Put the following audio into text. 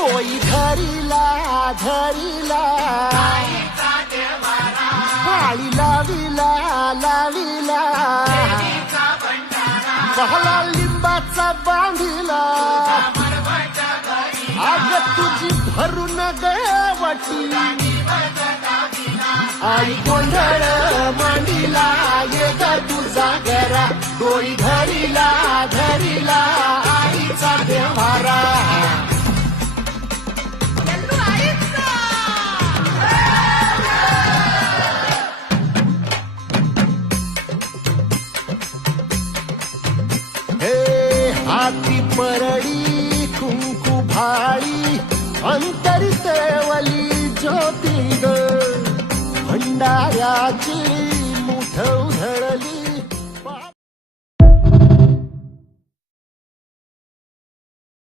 तोई धरीला धरीला पाळी लाविला लाविला बहला लिंबाचा बांधिला आग तुझी भरून गवटी आई गोंधळ मांडीला ये ग तुझा घरा डोळी धरीला धरीला आईचा देवारा हाती परडी कुंकू भाळी अंतरी तेवली ज्योती ग भंडाऱ्याची मुठव